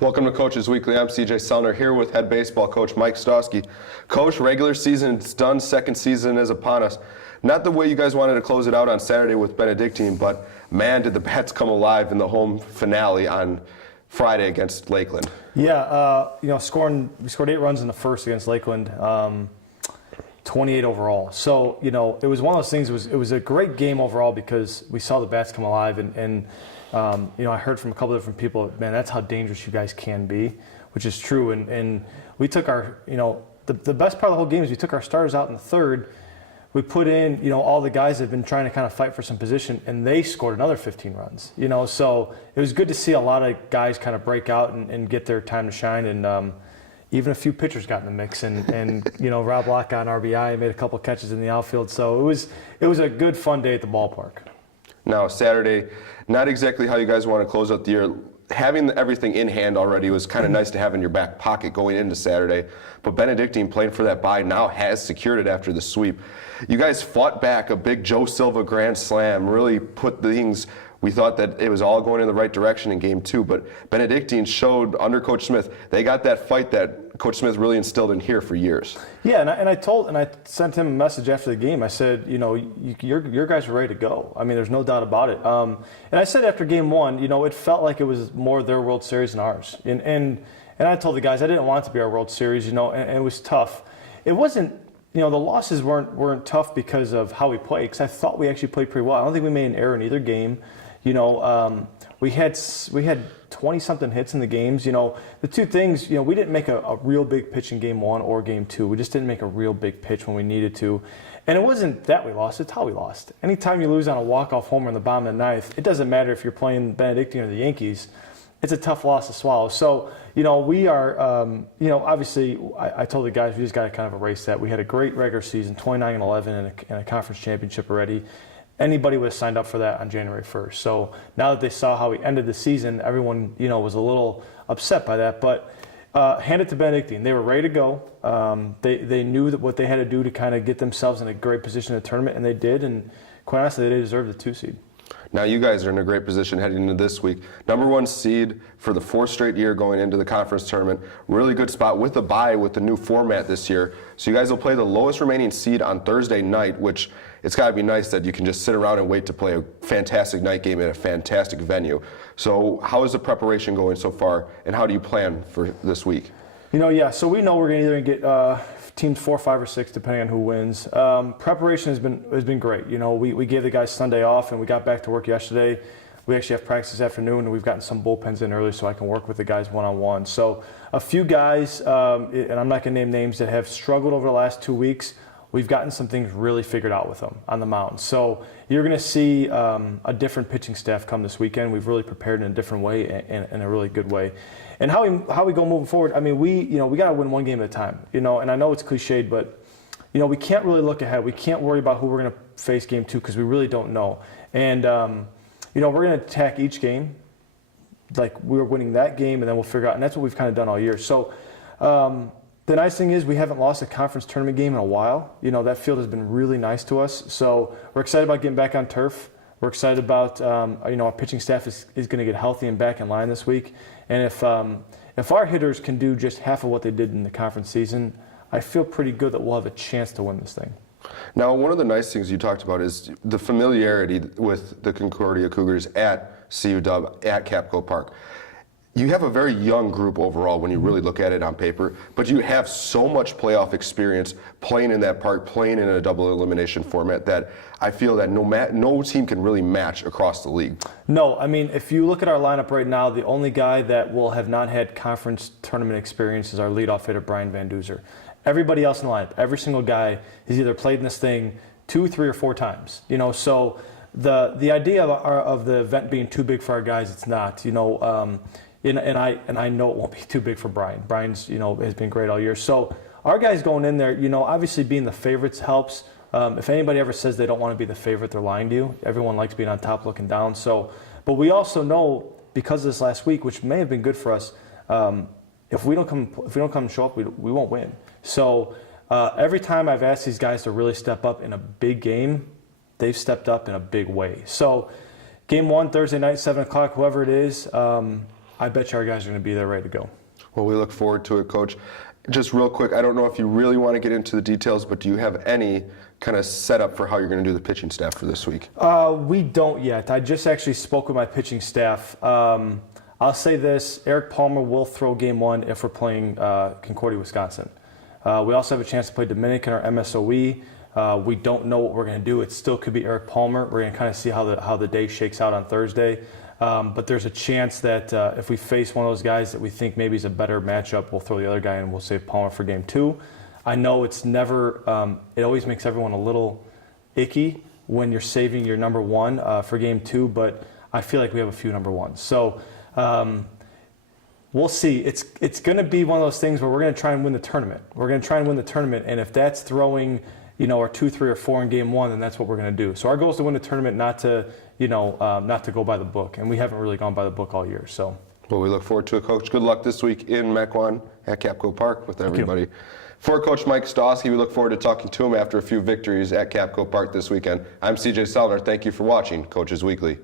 Welcome to Coach's Weekly. I'm CJ Sellner here with head baseball coach Mike Stawski. Coach, regular season is done, second season is upon us. Not the way you guys wanted to close it out on Saturday with Benedictine, but man, did the bats come alive in the home finale on Friday against Lakeland. Yeah, we scored 8 runs in the first against Lakeland, 28 overall. So, it was one of those things, it was a great game overall because we saw the bats come alive and I heard from a couple of different people, man, that's how dangerous you guys can be, which is true. And we took our, the best part of the whole game is we took our starters out in the third. We put in, all the guys that have been trying to kind of fight for some position, and they scored another 15 runs. So it was good to see a lot of guys kind of break out and get their time to shine. And even a few pitchers got in the mix. And Rob Locke got an RBI and made a couple catches in the outfield. So it was a good, fun day at the ballpark. Now, Saturday, not exactly how you guys want to close out the year. Having everything in hand already was kind of nice to have in your back pocket going into Saturday. But Benedictine, playing for that bye, now has secured it after the sweep. You guys fought back a big Joe Silva grand slam, really put things. We thought that it was all going in the right direction in Game 2, but Benedictine showed under Coach Smith, they got that fight that Coach Smith really instilled in here for years. Yeah, and I sent him a message after the game. I said, your guys are ready to go. I mean, there's no doubt about it. And I said after Game 1, it felt like it was more their World Series than ours. And I told the guys I didn't want it to be our World Series, and it was tough. It wasn't. The losses weren't tough because of how we played, because I thought we actually played pretty well. I don't think we made an error in either game. We had 20-something hits in the games. The two things, we didn't make a real big pitch in Game 1 or Game 2. We just didn't make a real big pitch when we needed to. And it wasn't that we lost, it's how we lost. Anytime you lose on a walk-off homer in the bottom of the ninth, it doesn't matter if you're playing Benedictine or the Yankees. It's a tough loss to swallow. So, we are, obviously, I told the guys we just got to kind of erase that. We had a great regular season, 29-11, and a conference championship already. Anybody would have signed up for that on January 1st. So now that they saw how we ended the season, everyone, was a little upset by that. But hand it to Benedictine. They were ready to go. They knew that what they had to do to kind of get themselves in a great position in the tournament, and they did. And quite honestly, they deserved the 2 seed. Now you guys are in a great position heading into this week. #1 seed for the 4th straight year going into the conference tournament. Really good spot with a bye with the new format this year. So you guys will play the lowest remaining seed on Thursday night, which it's got to be nice that you can just sit around and wait to play a fantastic night game at a fantastic venue. So how is the preparation going so far, and how do you plan for this week? So we know we're going to either get teams 4, 5, or 6, depending on who wins. Preparation has been great. We gave the guys Sunday off, and we got back to work yesterday. We actually have practice this afternoon, and we've gotten some bullpens in early so I can work with the guys one-on-one. So a few guys, and I'm not going to name names, that have struggled over the last 2 weeks. We've gotten some things really figured out with them on the mound. So you're going to see a different pitching staff come this weekend. We've really prepared in a different way, in a really good way. And how we go moving forward, I mean, we got to win one game at a time. And I know it's cliched, but we can't really look ahead. We can't worry about who we're going to face Game 2 because we really don't know. And we're going to attack each game like we're winning that game, and then we'll figure out. And that's what we've kind of done all year. So. The nice thing is we haven't lost a conference tournament game in a while. That field has been really nice to us. So we're excited about getting back on turf. We're excited about, our pitching staff is going to get healthy and back in line this week. And if our hitters can do just half of what they did in the conference season, I feel pretty good that we'll have a chance to win this thing. Now, one of the nice things you talked about is the familiarity with the Concordia Cougars at CU Dub, at Capco Park. You have a very young group overall when you really look at it on paper, but you have so much playoff experience playing in that park, playing in a double elimination format that I feel that no team can really match across the league. No, I mean, if you look at our lineup right now, the only guy that will have not had conference tournament experience is our leadoff hitter, Brian Van Duzer. Everybody else in the lineup, every single guy has either played in this thing 2, 3, or 4 times. So the idea of the event being too big for our guys, it's not. And I know it won't be too big for Brian. Brian's, has been great all year. So our guys going in there, obviously being the favorites helps. If anybody ever says they don't want to be the favorite, they're lying to you. Everyone likes being on top looking down. So, but we also know because of this last week, which may have been good for us, if we don't come and show up, we won't win. So every time I've asked these guys to really step up in a big game, they've stepped up in a big way. So Game 1, Thursday night, 7 o'clock, whoever it is, I bet you our guys are going to be there ready to go. Well, we look forward to it, Coach. Just real quick, I don't know if you really want to get into the details, but do you have any kind of setup for how you're going to do the pitching staff for this week? We don't yet. I just actually spoke with my pitching staff. I'll say this, Eric Palmer will throw game 1 if we're playing Concordia, Wisconsin. We also have a chance to play Dominican or MSOE. We don't know what we're going to do. It still could be Eric Palmer. We're going to kind of see how the day shakes out on Thursday. But there's a chance that if we face one of those guys that we think maybe is a better matchup, we'll throw the other guy and we'll save Palmer for game 2. I know it's never, it always makes everyone a little icky when you're saving your number 1 for game 2, but I feel like we have a few number 1s. So we'll see. It's going to be one of those things where we're going to try and win the tournament. We're going to try and win the tournament, and if that's throwing, our 2, 3, or 4 in game 1, then that's what we're going to do. So our goal is to win the tournament, not to go by the book, and we haven't really gone by the book all year. So. Well, we look forward to it, Coach. Good luck this week in Mequon at Capco Park with everybody. For Coach Mike Stawski, we look forward to talking to him after a few victories at Capco Park this weekend. I'm CJ Sellner. Thank you for watching Coaches Weekly.